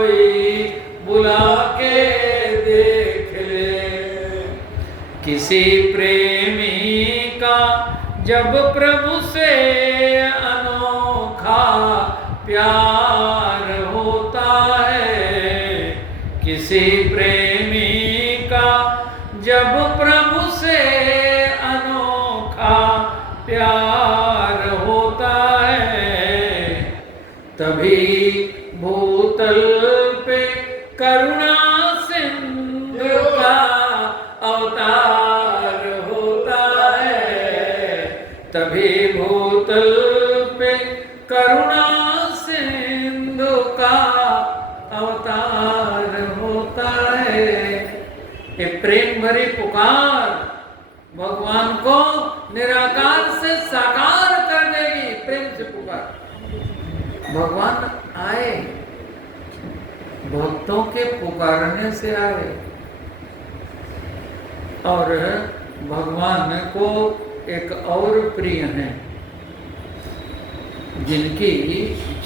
कोई बुला के देख ले। किसी प्रेमी का जब प्रभु से अनोखा प्यार होता है, किसी प्रेमी का जब प्रभु से अनोखा प्यार होता है, तभी भूतल पे करुणा सिंधु का अवतार होता है, तभी भूतल पे करुणा सिंधु का अवतार होता है। ये प्रेम भरी पुकार भगवान को निराकार से साकार कर देगी। प्रेम से पुकार, भगवान आए, भक्तों के पुकारने से आए। और भगवान को एक और प्रिय हैं, जिनकी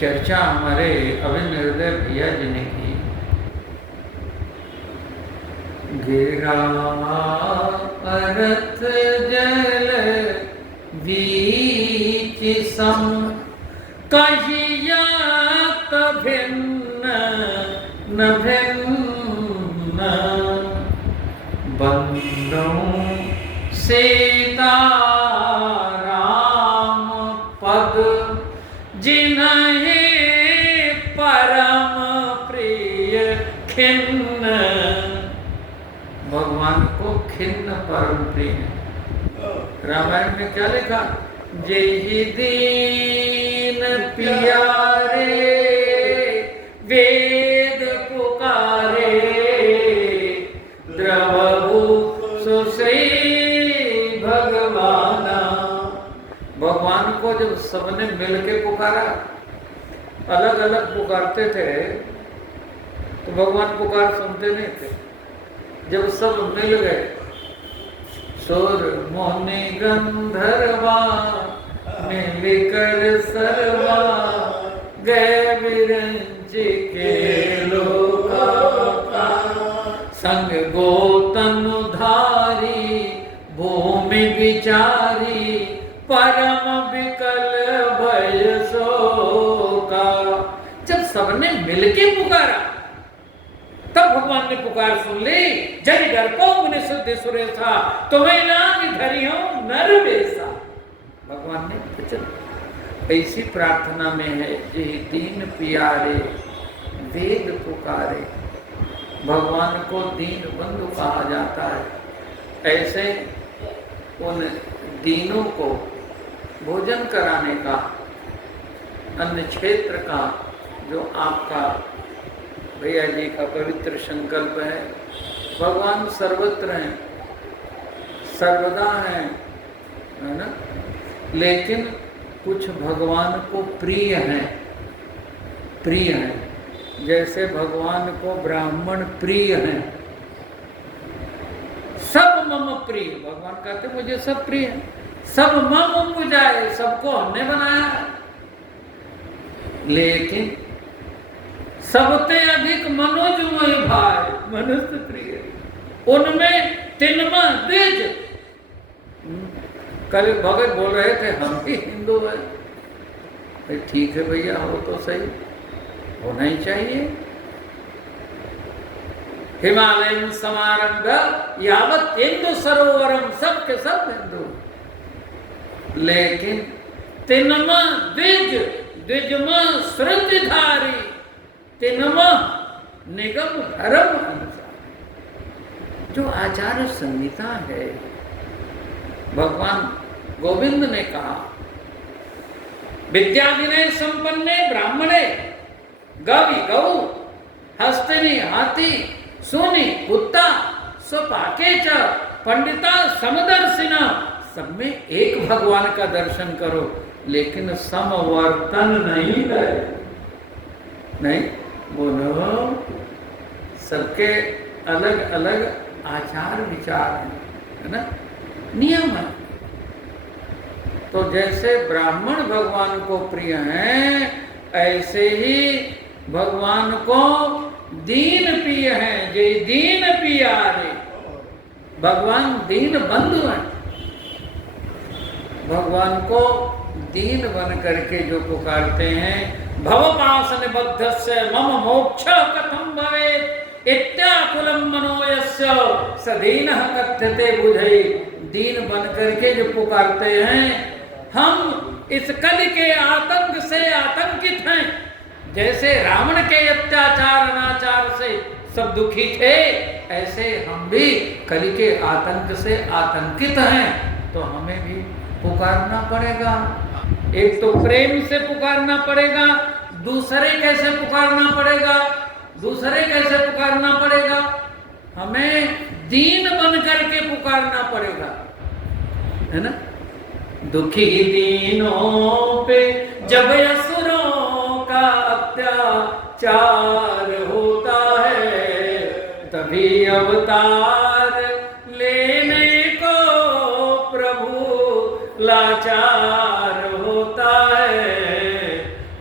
चर्चा हमारे अभिन्न हृदय भैया जी ने की। गिरा अरथ जल बीच सम, कहिया भिन्न न भिन्न, बंदो सीता राम पद, जिन्हें परम प्रिय खिन्न। भगवान को खिन्न परम प्रिय है। रामायण में क्या लिखा? जय दीन प्यारे वेद पुकारे, द्रवहु सुश्री भगवाना। भगवान को जब सबने मिलके पुकारा, अलग अलग पुकारते थे तो भगवान पुकार सुनते नहीं थे। जब सब मिल गए, सुर मोहनी गंधर्वा मिलकर सर्वा, गए विरंच के लोका, संग गोतनुधारी भूमि विचारी, परम विकल भय शोका। जब सबने मिलके पुकारा तब भगवान ने पुकार सुन ली। जय डरपो मुनि शुद्धि सुरेशा, तुम्हें नाम धरी हूं नर बेसा। भगवान ने वचन ऐसी प्रार्थना में है, जय दीन प्यारे वेद पुकारे। भगवान को दीन बंधु कहा जाता है। ऐसे उन दीनों को भोजन कराने का, अन्य क्षेत्र का जो आपका भैया जी का पवित्र संकल्प है। भगवान सर्वत्र हैं, सर्वदा हैं, है ना? लेकिन कुछ भगवान को प्रिय हैं, प्रिय हैं। जैसे भगवान को ब्राह्मण प्रिय हैं, सब मम प्रिय। भगवान कहते मुझे सब प्रिय है, सब मम पूजाए, सबको हमने बनाया है। लेकिन सबसे अधिक मनोज मोहि भाई, मनुष्य प्रिय, उनमें तिनमा द्विज। कल भगत बोल रहे थे हम भी हिंदू हैं। ठीक है भैया, हो तो सही, होना ही चाहिए। हिमालय समारंभ यावत हिंदू सरोवरम, सबके सब हिंदू। लेकिन तिनमा द्विज, द्विजमा श्रुतिधारी, तिनमा निगम धर्म अनुसार। जो आचार संहिता है, भगवान गोविंद ने कहा, विद्याविनय संपन्ने ब्राह्मणे, गवि गौ, हस्तिनी हाथी, सोनी कुत्ता, स्वपाके च पंडिता समदर्शिना। सब में एक भगवान का दर्शन करो, लेकिन समवर्तन नहीं है। नहीं बोलो, सबके अलग अलग आचार विचार हैं, है ना, नियम है। तो जैसे ब्राह्मण भगवान को प्रिय हैं, ऐसे ही भगवान को दीन पिय हैं जय दीन पियारे। भगवान दीन बंधु हैं। भगवान को दीन बन करके जो पुकारते हैं, भवपाश निबद्धस्य मम मोक्ष कथम भवेत् इत्याकुलं मनो यस्य स दीनः कथ्यते बुझै। दीन बन करके जो पुकारते हैं, हम इस कलि के आतंक से आतंकित हैं। जैसे रावण के अत्याचार अनाचार से सब दुखी थे, ऐसे हम भी कलि के आतंक से आतंकित हैं। तो हमें भी पुकारना पड़ेगा। एक तो प्रेम से पुकारना पड़ेगा, दूसरे कैसे पुकारना पड़ेगा? दूसरे कैसे पुकारना पड़ेगा? हमें दीन बन करके पुकारना पड़ेगा, है ना? दुखी दीनों पे जब असुरों का अत्याचार होता है, तभी अवतार लेने को प्रभु लाचार होता है।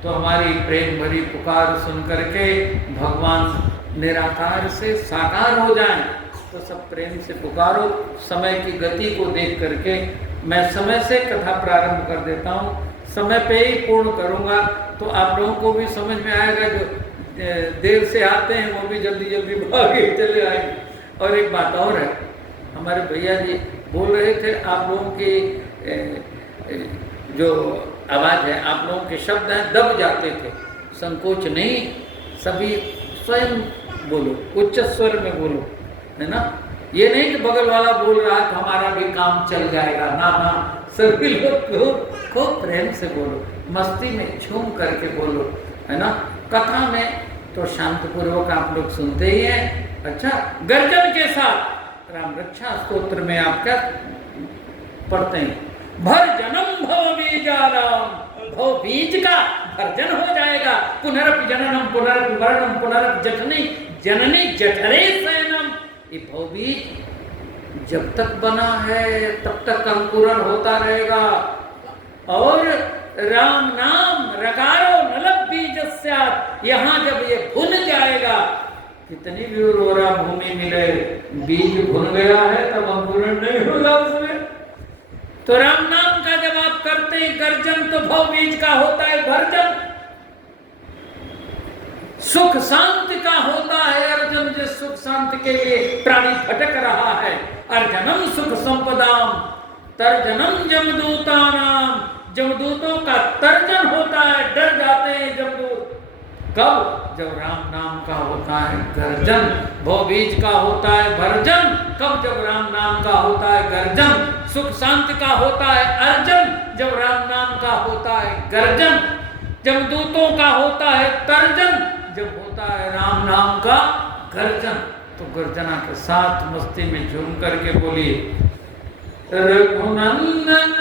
तो हमारी प्रेम भरी पुकार सुन करके भगवान निराकार से साकार हो जाएं। तो सब प्रेम से पुकारो। समय की गति को देख करके मैं समय से कथा प्रारंभ कर देता हूँ, समय पे ही पूर्ण करूँगा, तो आप लोगों को भी समझ में आएगा। जो देर से आते हैं वो भी जल्दी जल्दी भागे चले आएंगे। और एक बात और है, हमारे भैया जी बोल रहे थे, आप लोगों की जो आवाज़ है, आप लोगों के शब्द हैं, दब जाते थे। संकोच नहीं, सभी स्वयं बोलो, उच्च स्वर में बोलो, है ना? ये नहीं कि बगल वाला बोल रहा है तो हमारा भी काम चल जाएगा, ना ना, सभी लोग खूब प्रेम से बोलो, मस्ती में झूम करके बोलो, है ना? कथा में तो शांतपूर्वक आप लोग सुनते ही हैं। अच्छा, गर्जन के साथ राम रक्षा स्तोत्र में आप क्या पढ़ते हैं? भर जन्म भव बीजाराम, भव बीज का भर्जन हो जाएगा। पुनरपि जननम पुनरपि वर्णम पुनरपि जठनी जननी जठरे शयनम। ये भव बीज जब तक बना है तब तक अंकुरण होता रहेगा। और राम नाम रगारो नलक बीजस्यात्, यहाँ जब ये भुन जाएगा, कितनी भी उर्वरा भूमि मिले, बीज भुन गया है तब अंकुरण नहीं होगा उसमें। तो राम नाम का जब आप करते हैं गर्जन, तो भव बीज का होता है भर्जन। सुख शांति का होता है अर्जन, जिस सुख शांति के लिए प्राणी भटक रहा है। अर्जनम सुख संपदाम तर्जनम जमदूतानाम, जमदूतों का तर्जन होता है, डर जाते हैं जमदूत। कब? जब राम नाम का होता है गर्जन। भव बीज का होता है भर्जन कब? जब राम नाम का होता है गर्जन। सुख शांति का होता है अर्जन जब राम नाम का होता है गर्जन। जमदूतों का होता है तर्जन जब होता है राम नाम का गर्जन। तो गर्जना के साथ मस्ती में झूम करके बोलिए, रघुनंदन